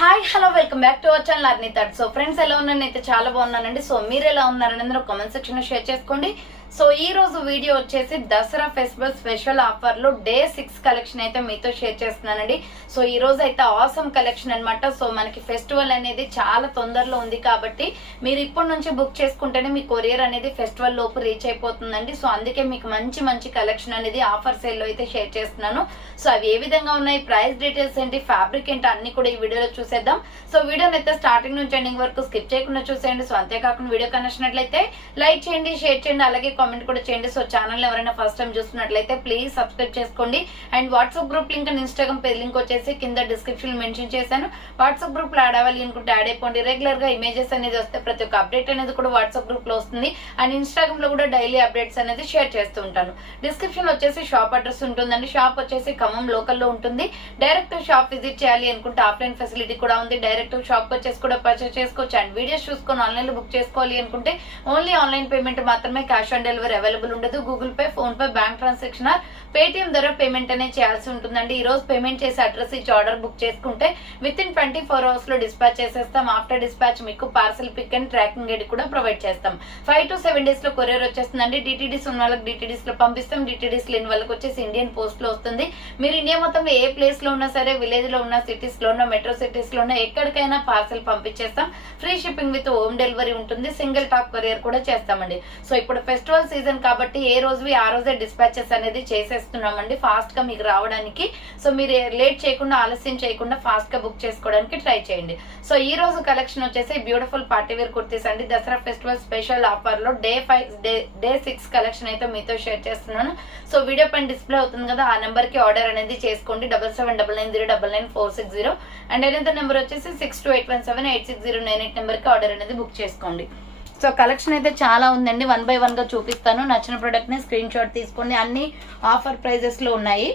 Hi hello welcome back to our channel Arni third. So friends ఎలా ఉన్నాను, అయితే చాలా బాగున్నానండి. సో మీరు ఎలా ఉన్నారని అందరూ కామెంట్ సెక్షన్ లో షేర్ చేసుకోండి. సో ఈ రోజు వీడియో వచ్చేసి దసరా ఫెస్టివల్ స్పెషల్ ఆఫర్ లో డే 6 కలెక్షన్ అయితే మీతో షేర్ చేస్తున్నానండి. సో ఈ రోజు అయితే ఆసమ్ కలెక్షన్ అన్నమాట. సో మనకి ఫెస్టివల్ అనేది చాలా తొందరలో ఉంది కాబట్టి మీరు ఇప్పటి నుంచి బుక్ చేసుకుంటేనే మీ కొరియర్ అనేది ఫెస్టివల్ లోపు రీచ్ అయిపోతుందండి. సో అందుకే మీకు మంచి మంచి కలెక్షన్ అనేది ఆఫర్ సేల్ లో అయితే షేర్ చేస్తున్నాను. సో అవి ఏ విధంగా ఉన్నాయి, ప్రైస్ డీటెయిల్స్ ఏంటి, ఫ్యాబ్రిక్ ఏంటి అన్ని కూడా ఈ వీడియోలో చూసేద్దాం. సో వీడియోని అయితే స్టార్టింగ్ నుంచి ఎండింగ్ వరకు స్కిప్ చేయకుండా చూసేయండి. సో అంతేకాకుండా వీడియో కనచ్చినట్లయితే లైక్ చేయండి, షేర్ చేయండి, అలాగే కామెంట్ కూడా చేయండి. సో ఛానల్ ఎవరైనా ఫస్ట్ టైం చూస్తున్నట్లయితే ప్లీజ్ సబ్స్క్రైబ్ చేసుకోండి. And WhatsApp group link and Instagram page link వచ్చేసి కింద డిస్క్రిప్షన్ మెన్షన్ చేశాను. వాట్సాప్ గ్రూప్ లో యాడ్ అవ్వాలి అనుకుంటే యాడ్ అయిపోండి. రెగ్యులర్ గా ఇమేజెస్ అనేది వస్తే ప్రతి ఒక్క అప్డేట్ అనేది కూడా వాట్సాప్ గ్రూప్ లో వస్తుంది. అండ్ ఇన్స్టాగ్రామ్ లో కూడా డైలీ అప్డేట్స్ అనేది షేర్ చేస్తూ ఉంటాను. డిస్క్రిప్షన్ లో వచ్చేసి షాప్ అడ్రస్ ఉంటుందండి. షాప్ వచ్చేసి ఖమ్మం లోకల్లో ఉంటుంది. డైరెక్ట్ షాప్ విజిట్ చేయాలి అనుకుంటే ఆఫ్లైన్ ఫెసిలిటీ కూడా ఉంది. డైరెక్ట్ షాప్ వచ్చేసి కూడా పర్చేస్ చేసుకోవచ్చు. అండ్ వీడియోస్ చూసుకొని ఆన్లైన్ లో బుక్ చేసుకోవాలి అనుకుంటే ఓన్లీ ఆన్లైన్ పేమెంట్ మాత్రమే, క్యాష్ ఆన్ డెలివరీ అవైలబుల్ ఉండదు. Google Pay, PhonePe, bank transaction or Paytm ద్వారా పేమెంట్ అనేది చేయాల్సి ఉంటుందండి. ఈ రోజు పేమెంట్ చేసి అడ్రస్ ఇచ్చి ఆర్డర్ బుక్ చేసుకుంటే విత్ ఇన్ 24 hours లో డిస్పాచ్ చేసేస్తాం. ఆఫ్టర్ డిస్పాచ్ మీకు parcel pick and tracking ID కూడా ప్రొవైడ్ చేస్తాం. 5 to 7 days లో కొరియర్ వచ్చేస్తుందండి. డిటిడిస్ ఉన్న వాళ్ళకి డిటిడిస్ లో పంపిస్తాం. డిటిడిస్ లేని వాళ్ళకి వచ్చేసి ఇండియన్ పోస్ట్ లో వస్తుంది. మీరు ఇండియా మొత్తంలో ఏ ప్లేస్ లో ఉన్నా సరే, విలేజ్ లో ఉన్న, సిటీస్ లో ఉన్న, మెట్రో సిటీస్ లో ఉన్న ఎక్కడికైనా పార్సల్ పంపించేస్తాం. Free shipping with home delivery ఉంటుంది. సింగిల్ టాప్ కొరియర్ కూడా చేస్తామండి. సో ఇప్పుడు ఫెస్టివల్ సీజన్ కాబట్టి ఏ రోజువి ఆ రోజే డిస్పాచెస్ అనేది చేసేస్తున్నామండి ఫాస్ట్ గా మీకు రావడానికి. సో మీరు లేట్ చేయకుండా, ఆలస్యం చేయకుండా ఫాస్ట్ గా బుక్ చేసుకోవడానికి ట్రై చేయండి. సో ఈ రోజు కలెక్షన్ వచ్చేసి బ్యూటిఫుల్ పార్టీ వేర్ కుర్తీస్ అండి. దసరా ఫెస్టివల్ స్పెషల్ ఆఫర్ లో డే 6 కలెక్షన్ అయితే మీతో షేర్ చేస్తున్నాను. సో వీడియో పైన డిస్ప్లే అవుతుంది కదా, ఆ నెంబర్ కి ఆర్డర్ అనేది చేసుకోండి. 7799099460 అండ్ ఏదైతే నెంబర్ వచ్చేసి 6281786098 నెంబర్ కి ఆర్డర్ అనేది బుక్ చేసుకోండి. సో కలెక్షన్ అయితే చాలా ఉందండి. 1 by 1 గా చూపిస్తాను. నచ్చిన ప్రోడక్ట్ ని స్క్రీన్ షాట్ తీసుకోండి. అన్ని ఆఫర్ ప్రైజెస్ లో ఉన్నాయి.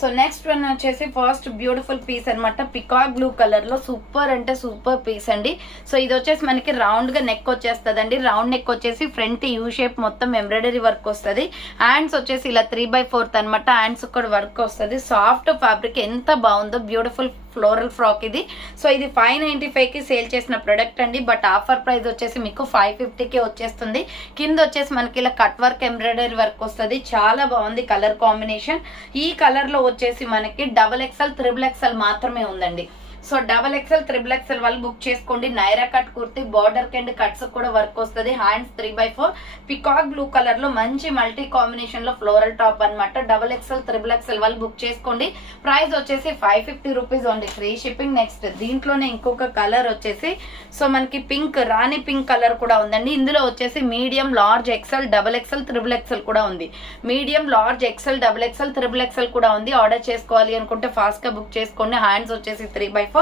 సో నెక్స్ట్ వన్ వచ్చేసి ఫస్ట్ బ్యూటిఫుల్ పీస్ అనమాట. పికాక్ బ్లూ కలర్ లో సూపర్ అంటే సూపర్ పీస్ అండి. సో ఇది వచ్చేసి మనకి రౌండ్ గా నెక్ వచ్చేస్తుంది అండి. రౌండ్ నెక్ వచ్చేసి ఫ్రంట్ యూ షేప్ మొత్తం ఎంబ్రాయిడరీ వర్క్ వస్తుంది. హ్యాండ్స్ వచ్చేసి ఇలా 3/4 అనమాట. హ్యాండ్స్ కూడా వర్క్ వస్తుంది. సాఫ్ట్ ఫ్యాబ్రిక్ ఎంత బాగుందో, బ్యూటిఫుల్ ఫ్లోరల్ ఫ్రాక్ ఇది. సో ఇది 595 కి సేల్ చేసిన ప్రొడక్ట్ అండి. బట్ ఆఫర్ ప్రైస్ వచ్చేసి మీకు 550కి వచ్చేస్తుంది. కింద వచ్చేసి మనకి ఇలా కట్ వర్క్ ఎంబ్రాయిడరీ వర్క్ వస్తుంది. చాలా బాగుంది కలర్ కాంబినేషన్. ఈ కలర్ లో వచ్చేసి మనకి XXL, XXL మాత్రమే ఉందండి. సో XXL, XXL వాళ్ళు బుక్ చేసుకోండి. నైరా కట్ కుర్తి, బార్డర్ కింద కట్స్ కూడా వర్క్ వస్తుంది. హ్యాండ్స్ 3/4 పికాక్ బ్లూ కలర్ లో మంచి మల్టీ కాంబినేషన్ లో ఫ్లోరల్ టాప్ అనమాట. XXL, XXL వాళ్ళు బుక్ చేసుకోండి. ప్రైస్ వచ్చేసి 550 rupees only, free shipping. Next దీంట్లోనే ఇంకొక కలర్ వచ్చేసి సో మనకి పింక్, రాణి పింక్ కలర్ కూడా ఉందండి. ఇందులో వచ్చేసి medium, large, XL, XXL, XXL కూడా ఉంది. Medium, large, XL, XXL, XXL కూడా ఉంది. ఆర్డర్ చేసుకోవాలి అనుకుంటే ఫాస్ట్ గా బుక్ చేసుకోండి. హ్యాండ్స్ వచ్చేసి 3/4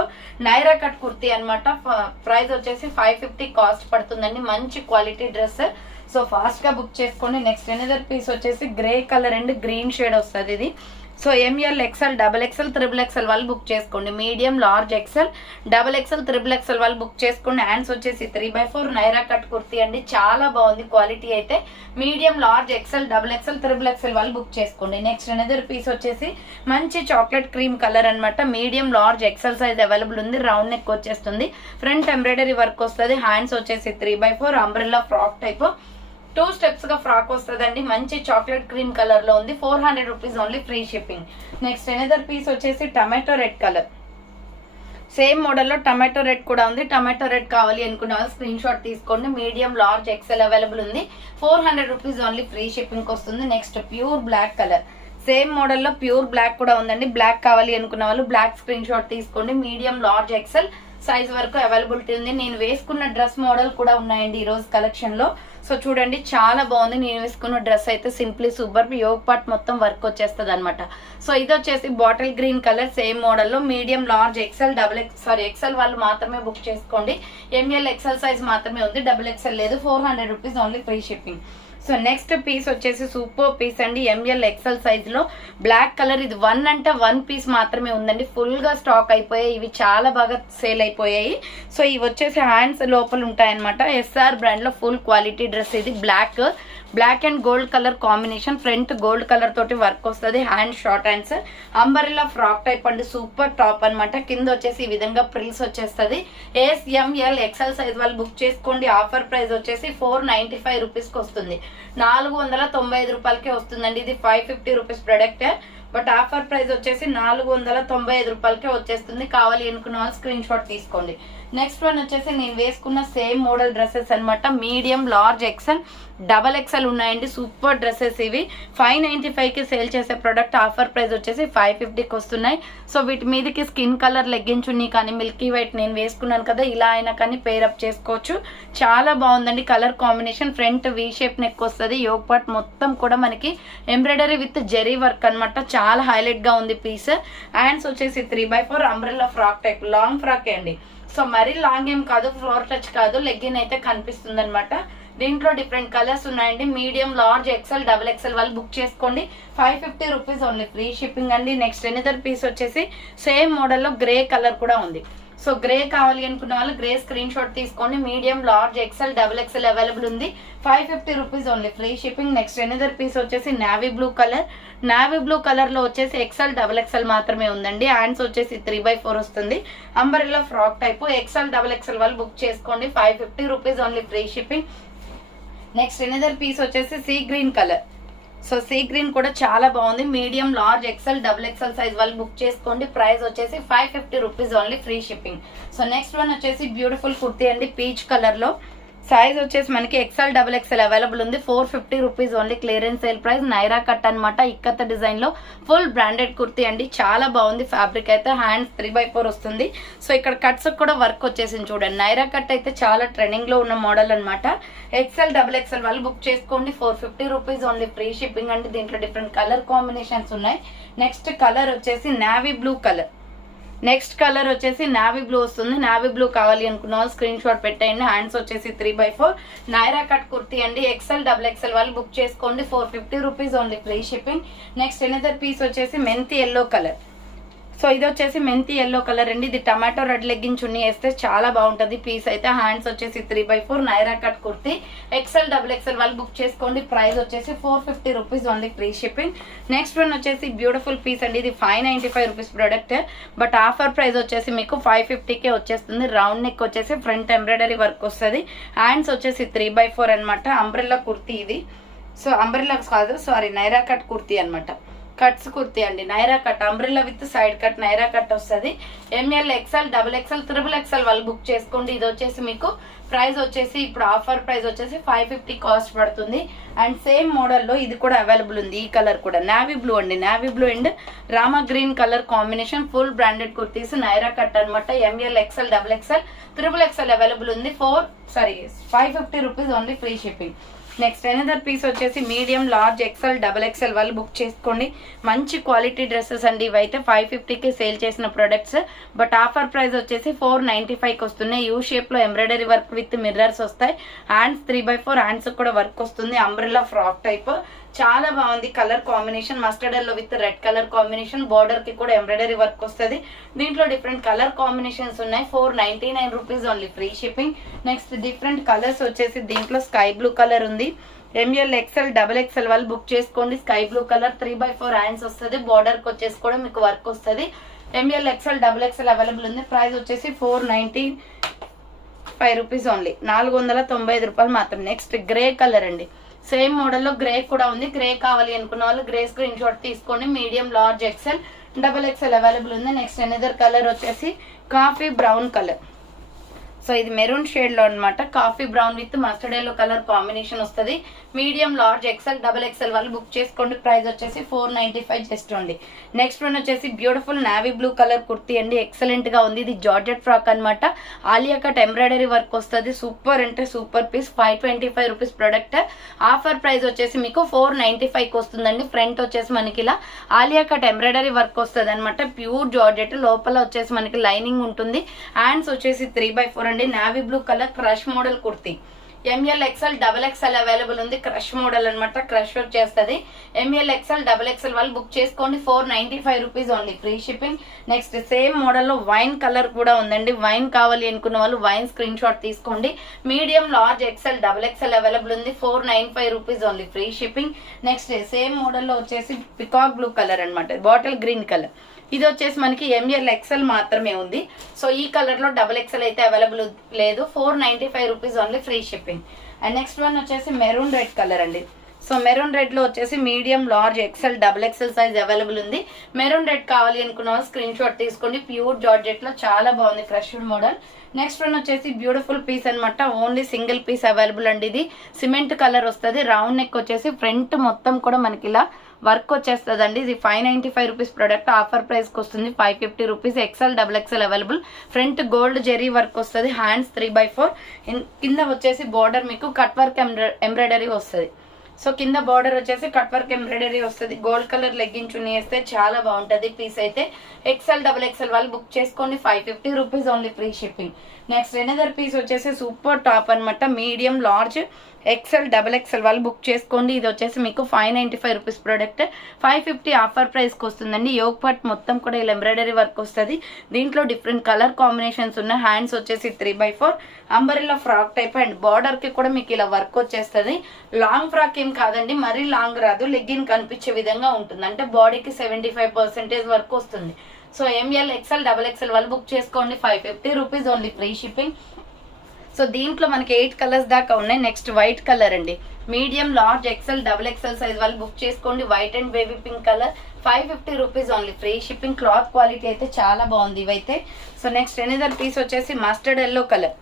నైరా కట్ కుర్తీ అనమాట. ప్రైస్ వచ్చేసి 550 కాస్ట్ పడుతుందండి. మంచి క్వాలిటీ డ్రెస్. సో ఫాస్ట్ గా బుక్ చేసుకోండి. నెక్స్ట్ ఎనదర్ పీస్ వచ్చేసి grey colour and green shade వస్తుంది ఇది. So ML, XL, XXL, XXL వాళ్ళు బుక్ చేసుకోండి. Medium, large, XL, XXL, XXL వాళ్ళు బుక్ చేసుకోండి. హ్యాండ్స్ వచ్చేసి 3/4 నైరా కట్ కుర్తీ అండి. చాలా బాగుంది క్వాలిటీ అయితే. Medium, large, XL, XXL, XXL వాళ్ళు బుక్ చేసుకోండి. నెక్స్ట్ అనదర్ పీస్ వచ్చేసి మంచి చాక్లెట్ క్రీమ్ కలర్ అనమాట. Medium, large, XL size available ఉంది. రౌండ్ నెక్ వచ్చేస్తుంది. ఫ్రంట్ ఎంబ్రాయిడరీ వర్క్ వస్తుంది. హ్యాండ్స్ వచ్చేసి 3/4 అంబ్రెల్లా ఫ్రాక్ టైప్. 2 steps గా ఫ్రాక్ వస్తుందండి. మంచి చాక్లెట్ క్రీమ్ కలర్ లో ఉంది. 400 rupees only, free shipping. Next another piece వచ్చేసి టమాటో రెడ్ కలర్. సేమ్ మోడల్లో టమాటో రెడ్ కూడా ఉంది. టమాటో రెడ్ కావాలి అనుకున్న వాళ్ళు స్క్రీన్ షాట్ తీసుకోండి. మీడియం, లార్జ్, XL అవైలబుల్ ఉంది. 400 రూపీస్ ఓన్లీ, ఫ్రీ షిప్పింగ్ వస్తుంది. Next pure black colour. Same మోడల్లో ప్యూర్ బ్లాక్ కూడా ఉందండి. బ్లాక్ కావాలి అనుకున్న వాళ్ళు బ్లాక్ స్క్రీన్ షాట్ తీసుకోండి. మీడియం, లార్జ్, XL సైజ్ వరకు అవైలబిలిటీ ఉంది. నేను వేసుకున్న డ్రెస్ మోడల్ కూడా ఉన్నాయండి ఈ రోజు కలెక్షన్ లో. సో చూడండి చాలా బాగుంది. నేను వేసుకున్న డ్రెస్ అయితే సింప్లీ సూపర్. యోగ్ పార్ట్ మొత్తం వర్క్ వచ్చేస్తుంది అనమాట. సో ఇది వచ్చేసి bottle green colour. Same model లో మీడియం, లార్జ్, XL, XL వాళ్ళు మాత్రమే బుక్ చేసుకోండి. ML, XL సైజ్ మాత్రమే ఉంది. XXL లేదు. 400 rupees only, free shipping. So next piece వచ్చేసి సూపర్ పీస్ అండి. ML, XL సైజ్ లో బ్లాక్ కలర్. ఇది 1 అంటే 1 పీస్ మాత్రమే ఉందండి. ఫుల్ గా స్టాక్ అయిపోయాయి. ఇవి చాలా బాగా సేల్ అయిపోయాయి. సో ఇవి వచ్చేసి హ్యాండ్స్ లోపల ఉంటాయన్నమాట. SR బ్రాండ్ లో ఫుల్ క్వాలిటీ డ్రెస్ ఇది. Black black and gold colour combination, front gold colour తోటి వర్క్ వస్తుంది, hand short hands, umbrella frock type అండి, సూపర్ టాప్ అనమాట. కింద వచ్చేసి ఈ విధంగా ప్రిల్స్ వచ్చేస్తుంది. SML XL సైజ్ వాళ్ళు బుక్ చేసుకోండి. ఆఫర్ ప్రైస్ వచ్చేసి 495 రూపీస్కి వస్తుంది, 495 రూపాయలకే వస్తుందండి. ఇది 550 rupees product, but offer price వచ్చేసి 495 రూపాయలకే వచ్చేస్తుంది. కావాలి అనుకున్న వాళ్ళు స్క్రీన్ షాట్ తీసుకోండి. నెక్స్ట్ వన్ వచ్చేసి నేను వేసుకున్న సేమ్ మోడల్ డ్రెస్సెస్ అనమాట. మీడియం, లార్జ్, XL, XXL ఉన్నాయండి. సూపర్ డ్రెస్సెస్ ఇవి. 595కి సేల్ చేసే ప్రోడక్ట్. ఆఫర్ ప్రైస్ వచ్చేసి 550కి వస్తున్నాయి. సో వీటి మీదకి స్కిన్ కలర్ లెగ్గిన్ చున్నీ కానీ మిల్కీ వైట్ నేను వేసుకున్నాను కదా, ఇలా అయినా కానీ పేరప్ చేసుకోవచ్చు. చాలా బాగుందండి colour combination. Front V shape neck వస్తుంది. యోగ్ పార్ట్ మొత్తం కూడా మనకి ఎంబ్రాయిడరీ విత్ జెరీ వర్క్ అనమాట. చాలా హైలైట్ గా ఉంది పీస్. హ్యాండ్స్ వచ్చేసి 3/4 umbrella frock type, long frock అండి. సో మరీ లాంగ్ ఏం కాదు, ఫ్లోర్ టచ్ కాదు, లెగ్గిన్ అయితే కనిపిస్తుంది అనమాట. దీంట్లో డిఫరెంట్ కలర్స్ ఉన్నాయండి. మీడియం, లార్జ్, XL, XXL వాళ్ళు బుక్ చేసుకోండి. 550 రూపీస్ ఓన్లీ, ఫ్రీ షిప్పింగ్ అండి. నెక్స్ట్ ఎనదర్ పీస్ వచ్చేసి సేమ్ మోడల్లో గ్రే కలర్ కూడా ఉంది. సో గ్రే కావాలి అనుకున్న వాళ్ళు గ్రే స్క్రీన్ షాట్ తీసుకోండి. Medium, large, XL, XXL available ఉంది. 550 rupees only, free shipping. Next another piece వచ్చేసి navy blue colour. Navy blue colour లో వచ్చేసి XL, XXL మాత్రమే ఉందండి. హ్యాండ్స్ వచ్చేసి 3/4 వస్తుంది. Umbrella frock type. XL, XXL వాళ్ళు బుక్ చేసుకోండి. 550 rupees only, free shipping. Next another piece వచ్చేసి sea green colour. So sea green కూడా చాలా బాగుంది. Medium, large, XL, XXL size వాళ్ళు బుక్ చేసుకోండి. ప్రైస్ వచ్చేసి 550 rupees only, free shipping. So next one వచ్చేసి బ్యూటిఫుల్ కుర్తీ అండి, పీచ్ కలర్ లో. సైజ్ వచ్చేసి మనకి XL, XXL అవైలబుల్ ఉంది. 450 rupees only, clearance sale price. Naira cut అనమాట, ఇక్కత డిజైన్ లో ఫుల్ బ్రాండెడ్ కుర్తీ అండి. చాలా బాగుంది ఫ్యాబ్రిక్ అయితే. హ్యాండ్స్ 3/4 వస్తుంది. సో ఇక్కడ కట్స్ కూడా వర్క్ వచ్చేసింది చూడండి. నైరా కట్ అయితే చాలా ట్రెండింగ్ లో ఉన్న మోడల్ అనమాట. XL, XXL వాళ్ళు బుక్ చేసుకోండి. 450 రూపీస్ ఓన్లీ, ఫ్రీ షిప్పింగ్ అండి. దీంట్లో డిఫరెంట్ కలర్ కాంబినేషన్స్ ఉన్నాయి. నెక్స్ట్ కలర్ వచ్చేసి navy blue colour. Next colour వచ్చేసి నావీ బ్లూ వస్తుంది. నావీ బ్లూ కావాలి అనుకున్న వాళ్ళు స్క్రీన్ షాట్ పెట్టండి. హ్యాండ్స్ వచ్చేసి 3/4 నైరా కట్ కుర్తీ అండి. XL, XXL వాళ్ళు బుక్ చేసుకోండి. 450 rupees only, free shipping. Next another piece వచ్చేసి మెంతి ఎల్లో కలర్. సో ఇది వచ్చేసి మెంతి ఎల్లో కలర్ అండి. ఇది టమాటో రెడ్ లెగ్గిన్ చున్నీ వేస్తే చాలా బాగుంటుంది పీస్ అయితే. హ్యాండ్స్ వచ్చేసి 3/4 Naira cut kurti. XL, XXL వాళ్ళు బుక్ చేసుకోండి. ప్రైస్ వచ్చేసి 450 rupees only, free shipping. Next one వచ్చేసి బ్యూటిఫుల్ పీస్ అండి. ఇది 595 rupees product, but offer price వచ్చేసి మీకు 550కే వచ్చేస్తుంది. రౌండ్ నెక్ వచ్చేసి ఫ్రంట్ ఎంబ్రాయిడరీ వర్క్ వస్తుంది. హ్యాండ్స్ వచ్చేసి 3/4 అనమాట. అంబ్రెల్లా కుర్తీ ఇది. సో అంబ్రెల్లా కాదు, సారీ, నైరా కట్ కుర్తీ అనమాట. కట్స్ కుర్తీ అండి, Naira cut, umbrella with side cut Naira cut వస్తుంది. ML, XL, XXL, XXL వాళ్ళు బుక్ చేసుకోండి. ఇది వచ్చేసి మీకు ప్రైస్ వచ్చేసి ఇప్పుడు ఆఫర్ ప్రైస్ వచ్చేసి 550 కాస్ట్ పడుతుంది. అండ్ సేమ్ మోడల్లో ఇది కూడా అవైలబుల్ ఉంది. ఈ కలర్ కూడా నావీ బ్లూ అండి. Navy blue and Rama green colour combination, full branded kurtis, Naira cut అనమాట. ML, XL, XXL, XXL available ఉంది. 550 rupees only, free shipping. Next another piece వచ్చేసి మీడియం, లార్జ్, XL, XXL వాళ్ళు బుక్ చేసుకోండి. మంచి క్వాలిటీ డ్రెస్సెస్ అండి ఇవైతే. 550కి సేల్ చేసిన ప్రొడక్ట్స్, బట్ ఆఫర్ ప్రైస్ వచ్చేసి 495కి వస్తున్నాయి. యూ షేప్ లో ఎంబ్రాయిడరీ వర్క్ విత్ మిర్రర్స్ వస్తాయి. హ్యాండ్స్ 3/4 హ్యాండ్స్ కూడా వర్క్ వస్తుంది. అంబ్రెల్లా ఫ్రాక్ టైప్, చాలా బాగుంది colour combination. Mustard yellow with red colour combination. Border కి కూడా ఎంబ్రాయిడరీ వర్క్ వస్తుంది. దీంట్లో డిఫరెంట్ కలర్ కాంబినేషన్స్ ఉన్నాయి. 499 rupees only, free shipping. Next different colours వచ్చేసి దీంట్లో స్కై బ్లూ కలర్ ఉంది. ML, XL, XXL వాళ్ళు బుక్ చేసుకోండి. స్కై బ్లూ కలర్ 3/4 హ్యాండ్స్ వస్తుంది. బార్డర్ కి వచ్చేసి కూడా మీకు వర్క్ వస్తుంది. ML, XL, XXL అవైలబుల్ ఉంది. ప్రైస్ వచ్చేసి 495 రూపీస్ ఓన్లీ, 495 రూపాయలు మాత్రం. నెక్స్ట్ గ్రే కలర్ అండి. సేమ్ మోడల్లో గ్రే కూడా ఉంది. గ్రే కావాలి అనుకున్న వాళ్ళు గ్రే స్క్రీన్ షాట్ తీసుకోండి. Medium, large, XL, XXL available ఉంది. నెక్స్ట్ ఎనదర్ కలర్ వచ్చేసి కాఫీ బ్రౌన్ కలర్. సో ఇది మెరూన్ షేడ్ లో అనమాట. Coffee brown with mustard yellow colour combination వస్తుంది. మీడియం, లార్జ్, XL, XXL వాళ్ళు బుక్ చేసుకోండి. ప్రైస్ వచ్చేసి 495 జస్ట్ ఓన్లీ. నెక్స్ట్ వన్ వచ్చేసి beautiful navy blue colour kurti అండి. ఎక్సలెంట్ గా ఉంది. ఇది జార్జెట్ ఫ్రాక్ అనమాట. ఆలియా కట్ ఎంబ్రాయిడరీ వర్క్ వస్తుంది. సూపర్ అంటే super piece. 525 rupees product. Offer price వచ్చేసి మీకు 495కి వస్తుందండి. ఫ్రంట్ వచ్చేసి మనకి ఇలా ఆలియా కట్ ఎంబ్రాయిడరీ వర్క్ వస్తుంది అనమాట. ప్యూర్ జార్జెట్, లోపల వచ్చేసి మనకి లైనింగ్ ఉంటుంది. హ్యాండ్స్ వచ్చేసి 3/4 అండి. Navy blue colour crush model kurti. ML XL double XL available ఉంది. క్రష్ మోడల్ అనమాట, క్రష్ వచ్చేస్తుంది. ఎంఎల్ ఎక్స్ఎల్ డబల్ ఎక్స్ఎల్ వాళ్ళు బుక్ చేసుకోండి. 495 rupees only, free shipping. Next same మోడల్లో వైన్ కలర్ కూడా ఉందండి. వైన్ కావాలి అనుకున్న వాళ్ళు వైన్ స్క్రీన్ షాట్ తీసుకోండి. Medium large XL double XL available ఉంది. 495 rupees only, free shipping. Next same మోడల్లో వచ్చేసి పికాక్ బ్లూ కలర్ అనమాట, బాటిల్ గ్రీన్ కలర్. ఇది వచ్చేసి మనకి ఎంఎల్ ఎక్స్ఎల్ మాత్రమే ఉంది. సో ఈ కలర్ లో డబల్ ఎక్స్ఎల్ అయితే అవైలబుల్ లేదు. 495 rupees only, free shipping. And next one వచ్చేసి మెరూన్ రెడ్ కలర్ అండి. సో మెరూన్ రెడ్ లో వచ్చేసి medium large XL double XL size available ఉంది. మెరూన్ రెడ్ కావాలి అనుకున్న స్క్రీన్ షాట్ తీసుకోండి. ప్యూర్ జార్జెట్ లో చాలా బాగుంది, క్రష్డ్ మోడల్. నెక్స్ట్ వన్ వచ్చేసి బ్యూటిఫుల్ పీస్ అనమాట, ఓన్లీ సింగిల్ పీస్ అవైలబుల్ అండి. ఇది సిమెంట్ కలర్ వస్తుంది. రౌండ్ నెక్ వచ్చేసి ఫ్రంట్ మొత్తం కూడా మనకి ఇలా వర్క్ వచ్చేస్తుంది అండి. ఇది 595 రూపీస్ ప్రొడక్ట్, ఆఫర్ ప్రైస్ కి వస్తుంది 550 rupees. XL double XL available. Front gold zari work వస్తుంది. హ్యాండ్స్ 3/4. కింద వచ్చేసి బార్డర్ మీకు కట్ వర్క్ ఎంబ్రాయిడరీ వస్తుంది. సో కింద బార్డర్ వచ్చేసి కట్ వర్క్ ఎంబ్రాయిడరీ వస్తుంది. గోల్డ్ కలర్ లెగ్గిన్ చున్నీ వేస్తే చాలా బాగుంటుంది పీస్ అయితే. ఎక్స్ఎల్ డబుల్ ఎక్స్ఎల్ వాళ్ళు బుక్ చేసుకోండి. 550 rupees only, free shipping. Next another piece వచ్చేసి సూపర్ టాప్ అనమాట, medium large XL double XL వాళ్ళు బుక్ చేసుకోండి. ఇది వచ్చేసి మీకు 595 రూపీస్ ప్రోడక్ట్, 550 ఆఫర్ ప్రైస్కి వస్తుందండి. యోగ్ పార్ట్ మొత్తం కూడా ఇలా ఎంబ్రాయిడరీ వర్క్ వస్తుంది. దీంట్లో డిఫరెంట్ కలర్ కాంబినేషన్స్ ఉన్నాయి. హ్యాండ్స్ వచ్చేసి 3/4 umbrella frock type and border కి కూడా మీకు ఇలా వర్క్ వచ్చేస్తుంది. లాంగ్ ఫ్రాక్ ఏం కాదండి, మరీ లాంగ్ రాదు, లెగ్గిన్ కనిపించే విధంగా ఉంటుంది. అంటే బాడీకి 75% వరకు వస్తుంది. So ML XL double XL వాళ్ళు బుక్ చేసుకోండి. 550 rupees only, free shipping. So దీంట్లో మనకి 8 కలర్స్ దాకా ఉన్నాయి. నెక్స్ట్ వైట్ కలర్ అండి, medium large XL double XL size వాళ్ళు బుక్ చేసుకోండి. White and baby pink colour, 550 rupees only, free shipping. Cloth quality అయితే చాలా బాగుంది ఇవైతే. సో నెక్స్ట్ ఎనదర్ పీస్ వచ్చేసి మస్టర్డ్ ఎల్లో కలర్,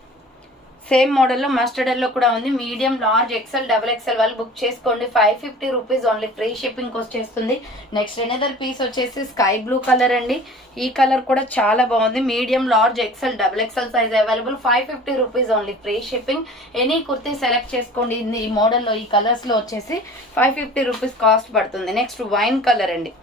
సేమ్ మోడల్లో మస్టర్డ్ ఎల్లో కూడా ఉంది. Medium large XL double XL వాళ్ళు బుక్ చేసుకోండి. 550 రూపీస్ ఓన్లీ, ఫ్రీ షిప్పింగ్ వచ్చేస్తుంది. నెక్స్ట్ ఎనదర్ పీస్ వచ్చేసి స్కై బ్లూ కలర్ అండి. ఈ కలర్ కూడా చాలా బాగుంది. Medium large XL double XL size available. 550 rupees only, free shipping. Any kurti select చేసుకోండి. ఈ మోడల్లో ఈ కలర్స్ లో వచ్చేసి 550 రూపీస్ కాస్ట్ పడుతుంది. నెక్స్ట్ వైన్ కలర్ అండి.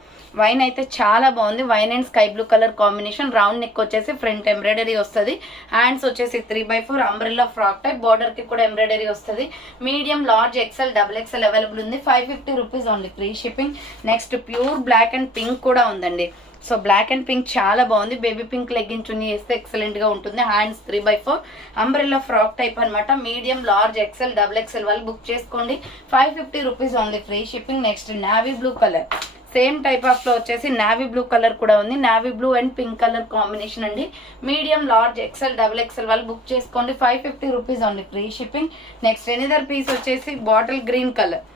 వైన్ అయితే చాలా బాగుంది. Wine and sky blue colour combination. Round neck వచ్చేసి ఫ్రంట్ ఎంబ్రాయిడరీ వస్తుంది. హ్యాండ్స్ వచ్చేసి 3/4 అంబ్రెల్లా ఫ్రాక్ టైప్. బార్డర్ కి కూడా ఎంబ్రాయిడరీ వస్తుంది. Medium large XL double XL available ఉంది. 550 rupees only, free shipping. Next pure black and pink కూడా ఉందండి. So black and pink చాలా బాగుంది. బేబీ పింక్ లెగ్గిన్ చున్నీ వేస్తే ఎక్సలెంట్ గా ఉంటుంది. హ్యాండ్స్ 3/4 అంబ్రెల్లా ఫ్రాక్ టైప్ అనమాట. Medium large XL double XL వాళ్ళు బుక్ చేసుకోండి. 550 rupees only, free shipping. Next navy blue colour, same type of లో వచ్చేసి నావీ బ్లూ కలర్ కూడా ఉంది. Navy blue and pink colour combination అండి. Medium large XL double XL వాళ్ళు book చేసుకోండి. 550 rupees only, free shipping. Next another piece వచ్చేసి bottle green colour,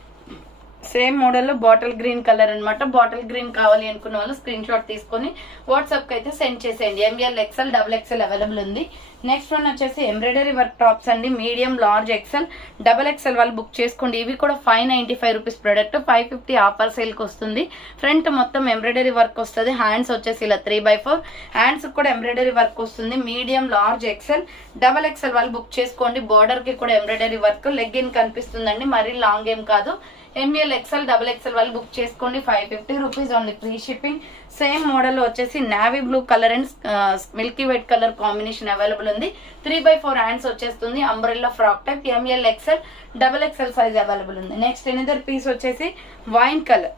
same మోడల్లో bottle green colour అనమాట. బాటిల్ గ్రీన్ కావాలి అనుకున్న వాళ్ళు స్క్రీన్ షాట్ తీసుకొని వాట్సాప్ కి అయితే సెండ్ చేసేయండి. ML XL double XL available ఉంది. నెక్స్ట్ వన్ వచ్చేసి ఎంబ్రాయిడరీ వర్క్ టాప్స్ అండి. Medium large XL double XL వాళ్ళు బుక్ చేసుకోండి. ఇవి కూడా 595 రూపీస్ ప్రొడక్ట్, 550 ఆఫర్ సేల్ కి వస్తుంది. ఫ్రంట్ మొత్తం ఎంబ్రాయిడరీ వర్క్ వస్తుంది. హ్యాండ్స్ వచ్చేసి ఇలా 3/4 హ్యాండ్స్ కూడా ఎంబ్రాయిడరీ వర్క్ వస్తుంది. Medium large XL double XL వాళ్ళు బుక్ చేసుకోండి. బార్డర్ కి కూడా ఎంబ్రాయిడరీ వర్క్, లెగ్గిన్ కనిపిస్తుందండి, మరీ లాంగ్ ఏం కాదు. ఎంఎల్ ఎక్స్ఎల్ డబల్ ఎక్స్ఎల్ వాళ్ళు బుక్ చేసుకోండి. 550 rupees only, free shipping. Same model వచ్చేసి navy blue colour and milky white colour combination available ఉంది. 3/4 హ్యాండ్స్ వచ్చేస్తుంది. Umbrella frock type. ML XL double XL size available ఉంది. Next another piece వచ్చేసి wine colour.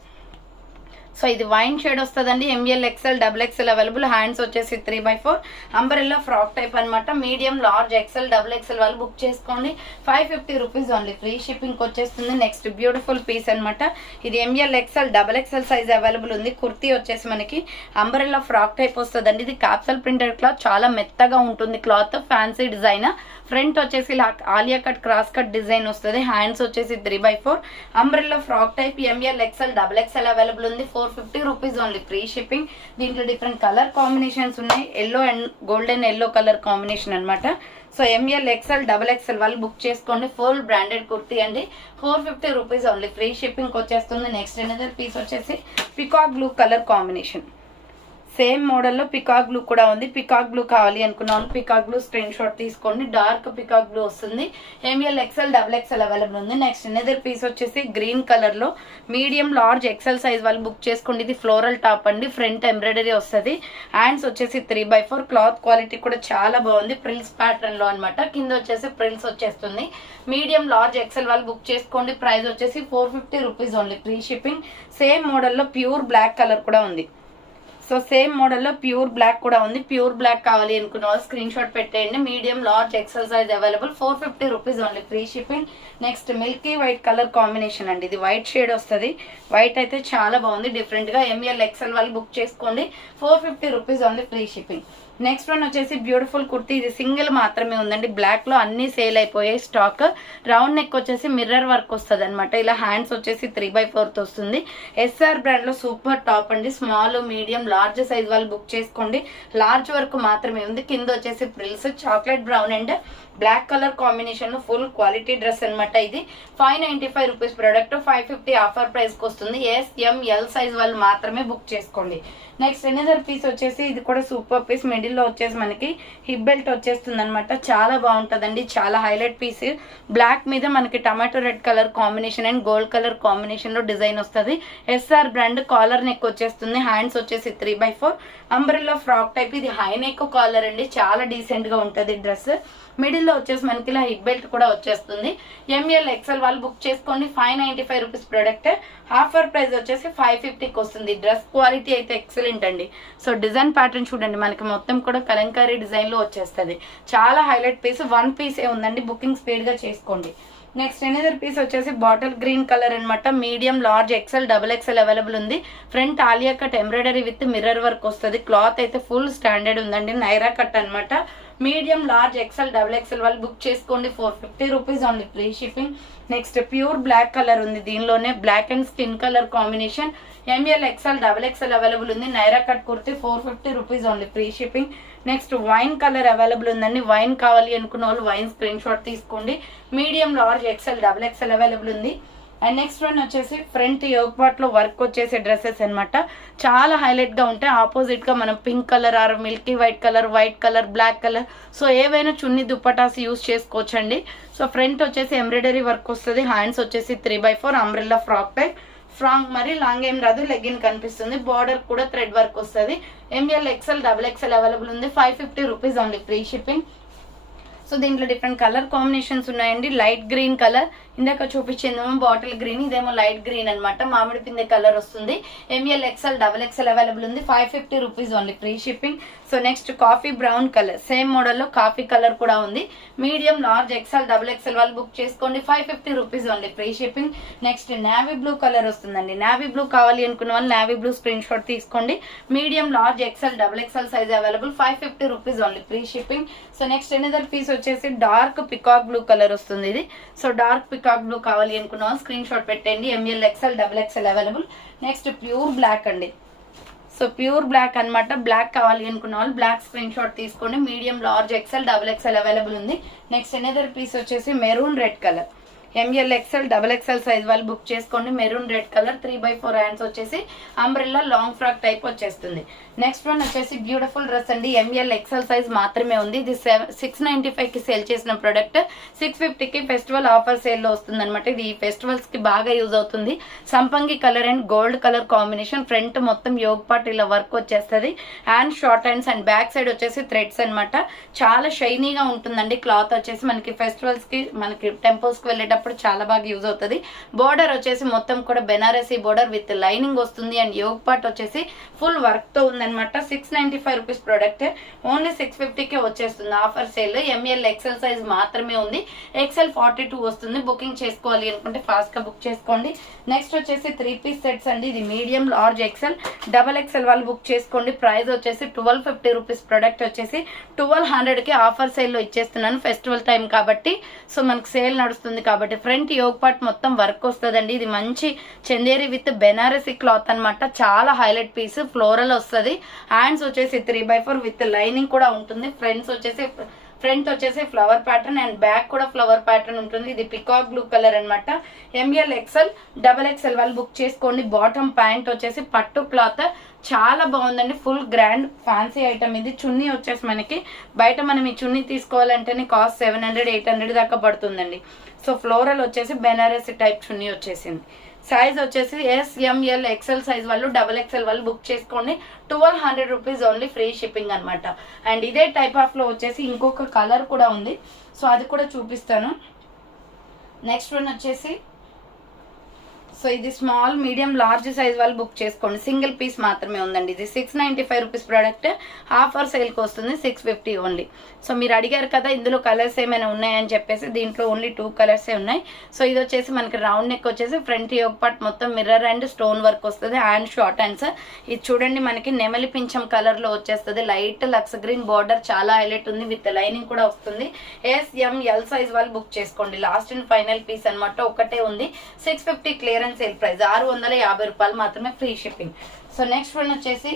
So ఇది wine shade వస్తుందండి. ML XL double XL available. Hands వచ్చేసి 3/4 umbrella frock type అనమాట. Medium large XL double XL వాళ్ళు book చేసుకోండి. 550 rupees only, free shipping వచ్చేస్తుంది. Next beautiful piece అనమాట. ఇది ML XL double XL size available ఉంది. కుర్తీ వచ్చేసి మనకి అంబరెల్లా ఫ్రాక్ టైప్ వస్తుందండి. ఇది క్యాప్సల్ ప్రింటెడ్ క్లాత్, చాలా మెత్తగా ఉంటుంది క్లాత్. Fancy design. ఫ్రంట్ వచ్చేసి ఇలా Alia cut cross cut design వస్తుంది. హ్యాండ్స్ వచ్చేసి 3/4 umbrella frock type. ML XL double XL available ఉంది. 450 రూపీస్ ఓన్లీ, ఫ్రీ షిప్పింగ్. దీంట్లో డిఫరెంట్ కలర్ కాంబినేషన్స్ ఉన్నాయి. Yellow and golden yellow colour combination అనమాట. So ML XL double XL వాళ్ళు book చేసుకోండి. Full branded kurti అండి. 450 rupees only, free shipping వచ్చేస్తుంది. Next another piece వచ్చేసి peacock blue colour combination. Same మోడల్లో peacock blue కూడా ఉంది. పికాక్ బ్లూ కావాలి అనుకున్న వాళ్ళు పికాక్ బ్లూ స్క్రీన్ షాట్ తీసుకోండి. డార్క్ పికాక్ బ్లూ వస్తుంది. ML XL double XL available ఉంది. నెక్స్ట్ ఎనదర్ పీస్ వచ్చేసి గ్రీన్ కలర్ లో మీడియం లార్జ్ ఎక్స్ఎల్ సైజ్ వాళ్ళు బుక్ చేసుకోండి. ఇది ఫ్లోరల్ టాప్ అండి. ఫ్రంట్ ఎంబ్రాయిడరీ వస్తుంది. హ్యాండ్స్ వచ్చేసి 3/4. క్లాత్ క్వాలిటీ కూడా చాలా బాగుంది. ప్రిల్స్ ప్యాటర్న్ లో అనమాట. కింద వచ్చేసి ప్రిల్స్ వచ్చేస్తుంది. మీడియం లార్జ్ ఎక్స్ఎల్ వాళ్ళు బుక్ చేసుకోండి. ప్రైస్ వచ్చేసి 450 rupees only, free shipping. Same మోడల్లో ప్యూర్ బ్లాక్ కలర్ కూడా ఉంది. సో సేమ్ మోడల్లో ప్యూర్ బ్లాక్ కూడా ఉంది. ప్యూర్ బ్లాక్ కావాలి అనుకున్న వాళ్ళు స్క్రీన్ షాట్ పెట్టేయండి. Medium large XL size available, 450 rupees only, free shipping. Next milky white colour combination అండి. ఇది వైట్ షేడ్ వస్తుంది. వైట్ అయితే చాలా బాగుంది డిఫరెంట్ గా. ఎంఎల్ ఎక్సెల్ వాళ్ళు బుక్ చేసుకోండి. 450 rupees only, free shipping. Next one వచ్చేసి బ్యూటిఫుల్ కుర్తీ. ఇది సింగిల్ మాత్రమే ఉందండి. బ్లాక్ లో అన్ని సేల్ అయిపోయాయి స్టాక్. రౌండ్ నెక్ వచ్చేసి మిర్రర్ వర్క్ వస్తుంది అనమాట. ఇలా హ్యాండ్స్ వచ్చేసి 3/4 వస్తుంది. ఎస్ఆర్ బ్రాండ్ లో సూపర్ టాప్ అండి. స్మాల్ మీడియం లార్జ్ సైజ్ వాళ్ళు బుక్ చేసుకోండి. లార్జ్ వర్క్ మాత్రమే ఉంది. కింద వచ్చేసి frills chocolate brown and black colour combination లో ఫుల్ క్వాలిటీ డ్రెస్ అనమాట. ఇది 595 రూపీస్ ప్రోడక్ట్. 550 ఆఫర్ ప్రైస్ కి వస్తుంది. SML సైజ్ వాళ్ళు మాత్రమే బుక్ చేసుకోండి. నెక్స్ట్ ఎనదర్ పీస్ వచ్చేసి ఇది కూడా సూపర్ పీస్. మిడిల్ లో వచ్చేసి మనకి హిప్ బెల్ట్ వచ్చేస్తుంది అనమాట. చాలా బాగుంటదండి. చాలా హైలైట్ పీస్. బ్లాక్ మీద మనకి tomato red colour combination and gold colour combination లో డిజైన్ వస్తుంది. SR brand. కాలర్ నెక్ వచ్చేస్తుంది. హ్యాండ్స్ వచ్చేసి 3/4. Umbrella frock type. ఇది హై నెక్ కాలర్ అండి. చాలా డీసెంట్ గా ఉంటది డ్రెస్. మిడిల్ లో వచ్చేసి మనకి ఇలా హిప్ బెల్ట్ కూడా వచ్చేస్తుంది. ఎంఎల్ ఎక్సెల్ వాళ్ళు బుక్ చేసుకోండి. 595 రూపీస్ ప్రోడక్ట్. ఆఫర్ ప్రైస్ వచ్చేసి 550కి వస్తుంది. డ్రెస్ క్వాలిటీ అయితే ఎక్సలెంట్ అండి. సో డిజైన్ ప్యాటర్న్ చూడండి. మనకి మొత్తం కూడా కలంకారీ డిజైన్ లో వచ్చేస్తుంది. చాలా హైలైట్ పీస్. 1 పీసే ఉందండి. బుకింగ్ స్పీడ్ గా చేసుకోండి. నెక్స్ట్ ఎనదర్ పీస్ వచ్చేసి బాటిల్ గ్రీన్ కలర్ అనమాట. Medium large XL double XL available ఉంది. Front Alia cut embroidery with mirror work వస్తుంది. క్లాత్ అయితే ఫుల్ స్టాండర్డ్ ఉందండి. నైరా కట్ అనమాట. Medium large XL double XL వాళ్ళు బుక్ చేసుకోండి. 450 rupees only, free shipping. Next pure black colour ఉంది. దీనిలోనే black and skin colour combination. ML XL double XL available ఉంది. Naira cut kurti 450 rupees only, free shipping. Next wine colour available ఉందండి. Wine కావాలి అనుకున్న వాళ్ళు wine screen shot తీసుకోండి. Medium large XL double XL available ఉంది. And next one వచ్చేసి front yoke part లో work వచ్చేసే డ్రెస్సెస్ అనమాట. చాలా హైలైట్ గా ఉంటాయి. ఆపోజిట్ గా మనం pink colour or milky white colour black colour so ఏవైనా చున్నీ దుప్పటాస్ యూస్ చేసుకోవచ్చండి. సో ఫ్రంట్ వచ్చేసి ఎంబ్రాయిడరీ వర్క్ వస్తుంది. హ్యాండ్స్ వచ్చేసి 3/4. Umbrella frock type. ఫ్రాక్ మరి లాంగ్ ఏం రాదు. లెగ్గిన్ కనిపిస్తుంది. బార్డర్ కూడా థ్రెడ్ వర్క్ వస్తుంది. ML XL double XL available ఉంది. 550 rupees only, free shipping. So దీంట్లో డిఫరెంట్ కలర్ కాంబినేషన్స్ ఉన్నాయండి. లైట్ గ్రీన్ కలర్ ఇందాక చూపించేదేమో బాటిల్ గ్రీన్, ఇదేమో లైట్ గ్రీన్ అనమాట. మామిడి పిందె కలర్ వస్తుంది. ML XL double XL available ఉంది. 550 rupees only, free shipping. So next coffee brown colour. Same మోడల్లో కాఫీ కలర్ కూడా ఉంది. Medium large XL double XL వాళ్ళు బుక్ చేసుకోండి. 550 rupees only, free shipping. Next navy blue colour వస్తుందండి. Navy blue కావాలి అనుకున్న వాళ్ళు నావీ బ్లూ స్క్రీన్ షాట్ తీసుకోండి. Medium large XL double XL size available. 550 rupees only, free shipping. So next another piece వచ్చేసి dark peacock blue colour వస్తుంది. ఇది so dark peacock blue కావాలి అనుకున్న స్క్రీన్ షాట్ పెట్టండి. ML XL double XL available. Next pure black అండి. So pure black అనమాట. Black కావాలి అనుకున్న వాళ్ళు బ్లాక్ స్క్రీన్ షాట్ తీసుకోండి. Medium large XL double XL available ఉంది. నెక్స్ట్ ఎనదర్ పీస్ వచ్చేసి maroon red colour. ML XL double XL size వాళ్ళు book చేసుకోండి. మెరూన్ రెడ్ కలర్ 3/4 హ్యాండ్స్ వచ్చేసి అంబ్రెల్లా లాంగ్ ఫ్రాక్ టైప్ వచ్చేస్తుంది. నెక్స్ట్ వన్ వచ్చేసి beautiful dress అండి. ML XL size మాత్రమే ఉంది. ఇది 695 కి సేల్ చేసిన ప్రొడక్ట్ 650కి ఫెస్టివల్ ఆఫర్ సేల్ లో వస్తుంది అనమాట. ఇది ఈ ఫెస్టివల్స్ కి బాగా యూజ్ అవుతుంది. సంపంగి colour and gold colour combination. Front మొత్తం యోగ్ పార్ట్ ఇలా వర్క్ వచ్చేస్తుంది. Hand short hands and back side వచ్చేసి థ్రెడ్స్ అనమాట. చాలా షైనీగా ఉంటుందండి. క్లాత్ వచ్చేసి మనకి ఫెస్టివల్స్ కి మనకి టెంపుల్స్ కి వెళ్ళేటప్పుడు చాలా బాగా యూజ్ అవుతుంది. బోర్డర్ వచ్చేసి మొత్తం కూడా బెనారసీ బోర్డర్ విత్ లైనింగ్ వస్తుంది. అండ్ యోగ్ పార్ట్ వచ్చేసి ఫుల్ వర్క్ తో ఉందన్నమాట. 695 రూపీస్ ప్రోడక్ట్. ఓన్లీ 650కే వచ్చేస్తుంది offer sale. ML XL size మాత్రమే ఉంది. ఎక్సెల్ 42 వస్తుంది. బుకింగ్ చేసుకోవాలి అనుకుంటే ఫాస్ట్ గా బుక్ చేసుకోండి. నెక్స్ట్ వచ్చేసి 3 పీస్ సెట్స్ అండి. ఇది medium large XL double XL వాళ్ళు బుక్ చేసుకోండి. ప్రైస్ వచ్చేసి 1250 రూపీస్ ప్రోడక్ట్ వచ్చేసి 1200కి ఆఫర్ సేల్ లో ఇచ్చేస్తున్నాను. ఫెస్టివల్ టైం కాబట్టి సో మనకు సేల్ నడుస్తుంది కాబట్టి. ఫ్రంట్ యోగ్ పార్ట్ మొత్తం వర్క్ వస్తుందండి. ఇది మంచి చందేరి విత్ బెనారసీ క్లాత్ అనమాట. చాలా హైలైట్ పీస్. ఫ్లోరల్ వస్తుంది. హ్యాండ్స్ వచ్చేసి 3/4 విత్ లైనింగ్ కూడా ఉంటుంది. ఫ్రంట్ వచ్చేసి ఫ్లవర్ ప్యాటర్న్ అండ్ బ్యాక్ కూడా ఫ్లవర్ ప్యాటర్న్ ఉంటుంది. ఇది పికాక్ బ్లూ కలర్ అనమాట. ఎంఎల్ ఎక్సెల్ డబల్ ఎక్సెల్ వాళ్ళు బుక్ చేసుకోండి. బాటమ్ ప్యాంట్ వచ్చేసి పట్టు క్లాత్ చాలా బాగుందండి. ఫుల్ గ్రాండ్ ఫ్యాన్సీ ఐటమ్ ఇది. చున్నీ వచ్చేసి మనకి బయట మనం ఈ చున్నీ తీసుకోవాలంటేనే కాస్ట్ 700-800 దాకా పడుతుందండి. సో ఫ్లోరల్ వచ్చేసి బెనారస్ టైప్ చున్నీ వచ్చేసింది. సైజ్ వచ్చేసి SML XL సైజ్ వాళ్ళు XXL వాళ్ళు బుక్ చేసుకోండి. 1200 రూపీస్ ఓన్లీ, ఫ్రీ షిప్పింగ్ అనమాట. అండ్ ఇదే టైప్ ఆఫ్ లో వచ్చేసి ఇంకొక కలర్ కూడా ఉంది, సో అది కూడా చూపిస్తాను. నెక్స్ట్ వన్ వచ్చేసి సో ఇది స్మాల్ మీడియం లార్జ్ సైజ్ వాళ్ళు బుక్ చేసుకోండి. సింగిల్ పీస్ మాత్రమే ఉందండి. ఇది 695 రూపీస్ ప్రోడక్ట్. ఆఫర్ సేల్కి వస్తుంది 650 ఓన్లీ. సో మీరు అడిగారు కదా ఇందులో కలర్స్ ఏమైనా ఉన్నాయని చెప్పేసి, దీంట్లో ఓన్లీ 2 కలర్సే ఉన్నాయి. సో ఇది వచ్చేసి మనకి రౌండ్ నెక్ వచ్చేసి ఫ్రంట్ యోగ్ పార్ట్ మొత్తం మిర్రర్ అండ్ స్టోన్ వర్క్ వస్తుంది. Hand short hands. ఇది చూడండి మనకి నెమలి పింఛం కలర్ లో వచ్చేస్తుంది. లైట్ లక్స్ గ్రీన్ బార్డర్, చాలా హైలైట్ ఉంది. విత్ లైనింగ్ కూడా వస్తుంది. SML సైజ్ వాళ్ళు బుక్ చేసుకోండి. లాస్ట్ అండ్ ఫైనల్ పీస్ అనమాట, ఒకటే ఉంది. 650 క్లియరెన్స్ సేల్ ప్రైస్, 650 రూపాయలు మాత్రమే, free shipping. So next one వచ్చేసి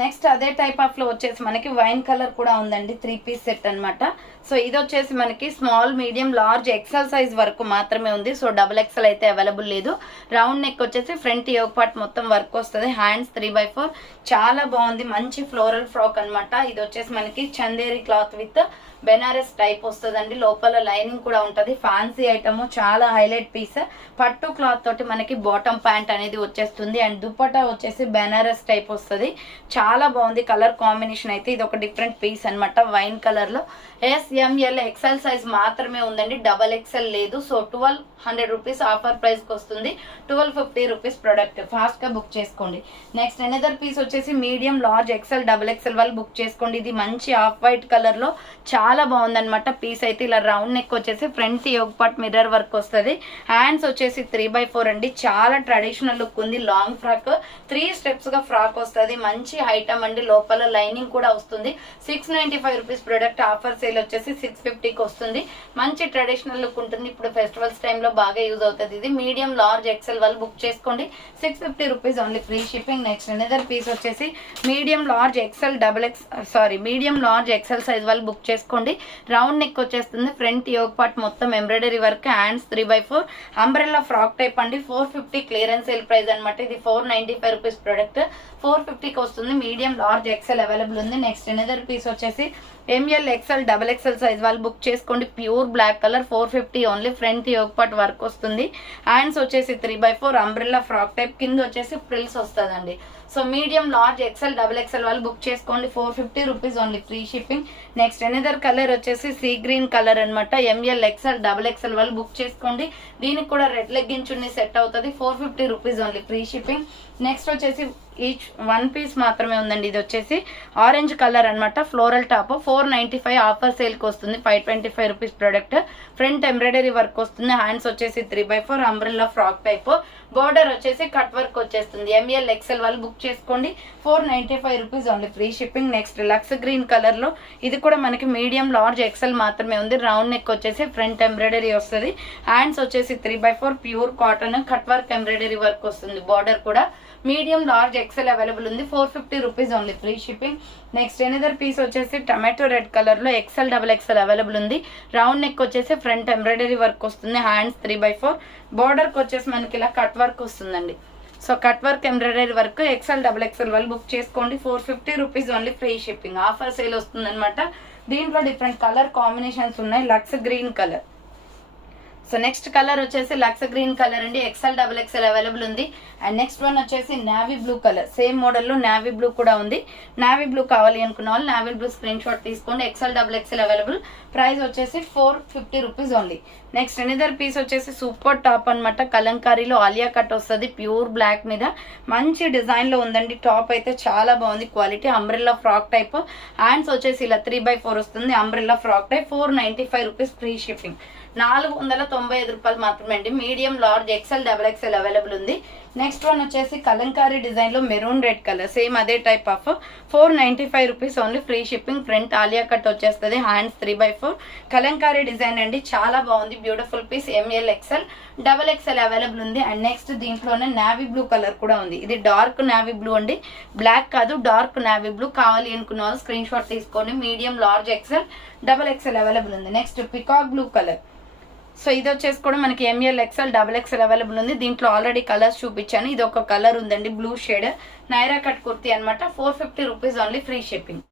నెక్స్ట్ అదే టైప్ ఆఫ్ లో వచ్చేసి మనకి వైన్ కలర్ కూడా ఉందండి. 3 పీస్ సెట్ అనమాట. సో ఇది వచ్చేసి మనకి small medium large XL size వరకు మాత్రమే ఉంది. సో XXL అయితే అవైలబుల్ లేదు. రౌండ్ నెక్ వచ్చేసి ఫ్రంట్ యోగ్ పార్ట్ మొత్తం వర్క్ వస్తుంది. హ్యాండ్స్ 3/4, చాలా బాగుంది. మంచి ఫ్లోరల్ ఫ్రాక్ అనమాట. ఇది వచ్చేసి మనకి Chanderi cloth with Banaras type వస్తుందండి. లోపల లైనింగ్ కూడా ఉంటుంది. ఫ్యాన్సీ ఐటమ్, చాలా హైలైట్ పీస్. పట్టు క్లాత్ తోటి మనకి బాటమ్ ప్యాంట్ అనేది వచ్చేస్తుంది. అండ్ దుపట్టా వచ్చేసి బెనారస్ టైప్ వస్తుంది. చాలా బాగుంది కలర్ కాంబినేషన్ అయితే. ఇది ఒక డిఫరెంట్ పీస్ అనమాట, వైన్ కలర్ లో. SML XL సైజ్ మాత్రమే ఉందండి, XXL లేదు. సో 1200 రూపీస్ ఆఫర్ ప్రైస్ కి వస్తుంది. 1250 రూపీస్ ప్రొడక్ట్, ఫాస్ట్ గా బుక్ చేసుకోండి. నెక్స్ట్ అనదర్ పీస్ వచ్చేసి మీడియం లార్జ్ XL XXL వాళ్ళు బుక్ చేసుకోండి. ఇది మంచి ఆఫ్ వైట్ కలర్ లో చాలా బాగుంది అనమాట. పీస్ అయితే ఇలా రౌండ్ నెక్ వచ్చేసి front yoke part mirror work వస్తుంది. హ్యాండ్స్ వచ్చేసి 3/4 అండి. చాలా ట్రెడిషనల్ లుక్ ఉంది. లాంగ్ ఫ్రాక్, 3 స్టెప్స్ గా ఫ్రాక్ వస్తుంది. మంచి ఐటమ్ అండి. లోపల లైనింగ్ కూడా వస్తుంది. 695 రూపీస్ ప్రొడక్ట్. ఆఫర్ సేల్ వచ్చేసి 650కి వస్తుంది. మంచి ట్రెడిషనల్ లుక్ ఉంటుంది. ఇప్పుడు ఫెస్టివల్స్ టైంలో బాగా యూజ్ అవుతుంది. ఇది మీడియం లార్జ్ XL వాళ్ళు బుక్ చేసుకోండి. 650 rupees only, free shipping. Next another piece వచ్చేసి medium large medium large XL size వాళ్ళు బుక్ చేసుకోండి. రౌండ్ నెక్ వచ్చేస్తుంది. ఫ్రంట్ యోగ్ పార్ట్ మొత్తం embroidery work. Hands 3/4, umbrella frock type అండి. 450 క్లియరెన్స్ సేల్ ప్రైస్ అనమాట. ఇది 495 రూపీస్ ప్రొడక్ట్, 450కి వస్తుంది. మీడియం లార్జ్ XL అవైలబుల్ ఉంది. నెక్స్ట్ అనదర్ పీస్ వచ్చేసి ML XL XXL సైజ్ వాళ్ళు బుక్ చేసుకోండి. ప్యూర్ బ్లాక్ కలర్, 450 ఓన్లీ. ఫ్రంట్ యోగ్ పార్ట్ వర్క్ వస్తుంది. హ్యాండ్స్ వచ్చేసి 3/4, అంబ్రెల్లా ఫ్రాక్ టైప్. కింద వచ్చేసి ఫ్రిల్స్ వస్తుందండి. So medium large XL XXL వాళ్ళు బుక్ చేసుకోండి. 450 rupees only, free shipping. Next another colour వచ్చేసి సీ గ్రీన్ కలర్ అనమాట. ML XL XXL వాళ్ళు బుక్ చేసుకోండి. దీనికి కూడా రెడ్ లెగ్గిన్ చున్నీ సెట్ అవుతుంది. 450 rupees only, free shipping. Next వచ్చేసి ఈచ్ 1 పీస్ మాత్రమే ఉందండి. ఇది వచ్చేసి ఆరెంజ్ కలర్ అనమాట. ఫ్లోరల్ టాప్, 495 ఆఫర్ సేల్ కి వస్తుంది. 525 rupees product. Front embroidery work వస్తుంది. హ్యాండ్స్ వచ్చేసి 3/4, అంబ్రెల్లా ఫ్రాక్ టైప్. బోర్డర్ వచ్చేసి కట్ వర్క్ వచ్చేస్తుంది. ML XL వాళ్ళు బుక్ చేసుకోండి. 495 rupees only, free shipping. Next lux green colour లో, ఇది కూడా మనకి మీడియం లార్జ్ XL మాత్రమే ఉంది. రౌండ్ నెక్ వచ్చేసి ఫ్రంట్ ఎంబ్రాయిడరీ వస్తుంది. హ్యాండ్స్ వచ్చేసి 3/4, pure cotton, cut work embroidery work వస్తుంది. బోర్డర్ కూడా మీడియం లార్జ్ XL అవైలబుల్ ఉంది. 450 rupees only, free shipping. Next another piece వచ్చేసి టమాటో రెడ్ కలర్ లో XL XXL అవైలబుల్ ఉంది. రౌండ్ నెక్ వచ్చేసి ఫ్రంట్ ఎంబ్రాయిడరీ వర్క్ వస్తుంది. హ్యాండ్స్ 3/4, బోర్డర్ కి వచ్చేసి మనకి ఇలా కట్ వర్క్ వస్తుందండి. So cut work embroidery work. XL XXL వాళ్ళు బుక్ చేసుకోండి. 450 rupees only, free shipping. Offer sale వస్తుంది అనమాట. దీంట్లో డిఫరెంట్ కలర్ కాంబినేషన్స్ ఉన్నాయి. Lux green colour. So next colour వచ్చేసి లక్స్ గ్రీన్ కలర్ అండి. XL XXL అవైలబుల్ ఉంది. అండ్ నెక్స్ట్ వన్ వచ్చేసి నావీ బ్లూ కలర్. సేమ్ మోడల్లో నావీ బ్లూ కూడా ఉంది. నావీ బ్లూ కావాలి అనుకున్న వాళ్ళు నావీ బ్లూ స్క్రీన్ షాట్ తీసుకోండి. XL XXL available. ప్రైస్ వచ్చేసి 450 rupees only. Next another piece వచ్చేసి సూపర్ టాప్ అనమాట. కలంకారీలో ఆలియా కట్ వస్తుంది. ప్యూర్ బ్లాక్ మీద మంచి డిజైన్ లో ఉందండి. టాప్ అయితే చాలా బాగుంది. Quality umbrella frock type. Hands వచ్చేసి ఇలా 3/4 వస్తుంది. Umbrella frock type. 495 rupees, free shipping. 495 రూపాయలు మాత్రమే అండి. Medium large XL XXL available ఉంది. నెక్స్ట్ వన్ వచ్చేసి కలంకారీ డిజైన్ లో మెరూన్ రెడ్ కలర్. సేమ్ అదే type of. 495 rupees only, free shipping. Front Alia cut వచ్చేస్తుంది. హ్యాండ్స్ 3/4, కలంకారీ డిజైన్ అండి. చాలా బాగుంది. Beautiful piece. ML XL XXL available ఉంది. అండ్ నెక్స్ట్ దీంట్లోనే నావీ బ్లూ కలర్ కూడా ఉంది. ఇది డార్క్ నావీ బ్లూ అండి, బ్లాక్ కాదు, డార్క్ నావీ బ్లూ. కావాలి అనుకున్న వాళ్ళు స్క్రీన్ షాట్ తీసుకోండి. Medium large XL XXL available ఉంది. Next peacock blue colour. So ఇది వచ్చేసి కూడా మనకి ML XL double XL available ఉంది. దీంట్లో ఆల్రెడీ కలర్స్ చూపించాను. ఇది ఒక కలర్ ఉందండి, blue shade Naira cut kurti అనమాట. 450 rupees only, free shipping.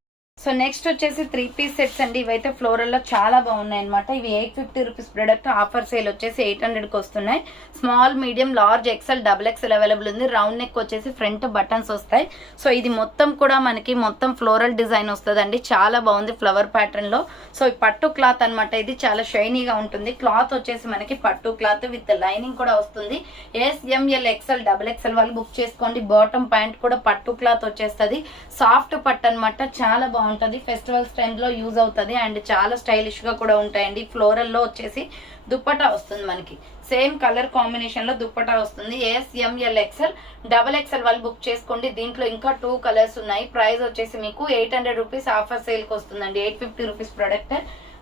So next వచ్చేసి 3 పీస్ సెట్స్ అండి. ఇవైతే ఫ్లోరల్లో చాలా బాగున్నాయి అనమాట. ఇవి 850 రూపీస్ ప్రొడక్ట్. ఆఫర్ సేల్ వచ్చేసి 800కి వస్తున్నాయి. Small, medium, large, XL, double XL available ఉంది. రౌండ్ నెక్ వచ్చేసి ఫ్రంట్ బటన్స్ వస్తాయి. సో ఇది మొత్తం కూడా మనకి మొత్తం ఫ్లోరల్ డిజైన్ వస్తుందండి. చాలా బాగుంది ఫ్లవర్ ప్యాటర్న్ లో. సో ఈ పట్టు క్లాత్ అనమాట. ఇది చాలా షైనీగా ఉంటుంది. క్లాత్ వచ్చేసి మనకి పట్టు క్లాత్ విత్ లైనింగ్ కూడా వస్తుంది. ఎస్ఎంఎల్ ఎక్సెల్ డబుల్ ఎక్సెల్ వాళ్ళు బుక్ చేసుకోండి. బాటమ్ ప్యాంట్ కూడా పట్టు క్లాత్ వచ్చేస్తుంది. సాఫ్ట్ పట్టు అనమాట. చాలా బాగుంటుంది. ఫెస్టివల్స్ టైంలో యూజ్ అవుతుంది అండ్ చాలా స్టైలిష్ గా కూడా ఉంటాయండి. ఫ్లోరల్ లో వచ్చేసి దుప్పటా వస్తుంది మనకి. సేమ్ కలర్ కాంబినేషన్ లో దుప్పటా వస్తుంది. ఎస్ఎంఎల్ ఎక్సెల్ డబల్ ఎక్సెల్ వాళ్ళు బుక్ చేసుకోండి. దీంట్లో ఇంకా 2 కలర్స్ ఉన్నాయి. ప్రైస్ వచ్చేసి మీకు 800 రూపీస్ ఆఫర్ సేల్ కి వస్తుందండి. 850 rupees product.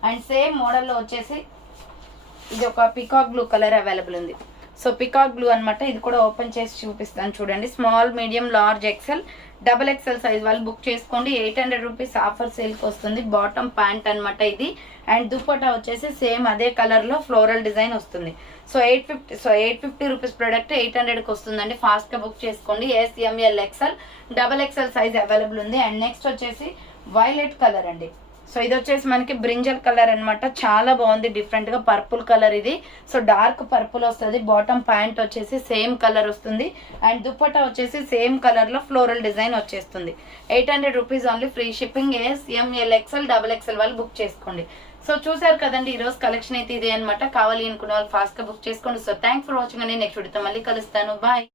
And same model లో వచ్చేసి ఇది ఒక పికాక్ బ్లూ కలర్ అవైలబుల్ ఉంది. సో పికాక్ బ్లూ అనమాట. ఇది కూడా ఓపెన్ చేసి చూపిస్తాను చూడండి. Small, medium, large, XL, double XL size వాళ్ళు బుక్ చేసుకోండి. 800 రూపీస్ ఆఫర్ సేల్ కి వస్తుంది. బాటమ్ ప్యాంట్ అనమాట ఇది. అండ్ దుప్పటా వచ్చేసి సేమ్ అదే కలర్ లో ఫ్లోరల్ డిజైన్ వస్తుంది. సో 850 రూపీస్ ప్రొడక్ట్ 800కి వస్తుందండి. ఫాస్ట్ గా బుక్ చేసుకోండి. S M L XL double XL size available ఉంది. అండ్ నెక్స్ట్ వచ్చేసి వైలెట్ కలర్ అండి. సో ఇది వచ్చేసి మనకి బ్రింజల్ కలర్ అనమాట. చాలా బాగుంది, డిఫరెంట్ గా పర్పుల్ కలర్ ఇది. సో డార్క్ పర్పుల్ వస్తుంది. బాటమ్ ప్యాంట్ వచ్చేసి సేమ్ కలర్ వస్తుంది. అండ్ దుప్పటా వచ్చేసి సేమ్ కలర్ లో ఫ్లోరల్ డిజైన్ వచ్చేస్తుంది. 800 rupees only, free shipping. S M L XL double XL వాళ్ళు బుక్ చేసుకోండి. సో చూసారు కదండి, ఈ రోజు కలెక్షన్ అయితే ఇదే అనమాట. కావాలి అనుకున్న వాళ్ళు ఫాస్ట్ గా బుక్ చేసుకోండి. సో థ్యాంక్స్ ఫర్ వాచింగ్ అండి. నెక్స్ట్ వీడియోతో మళ్ళీ కలుస్తాను. బాయ్.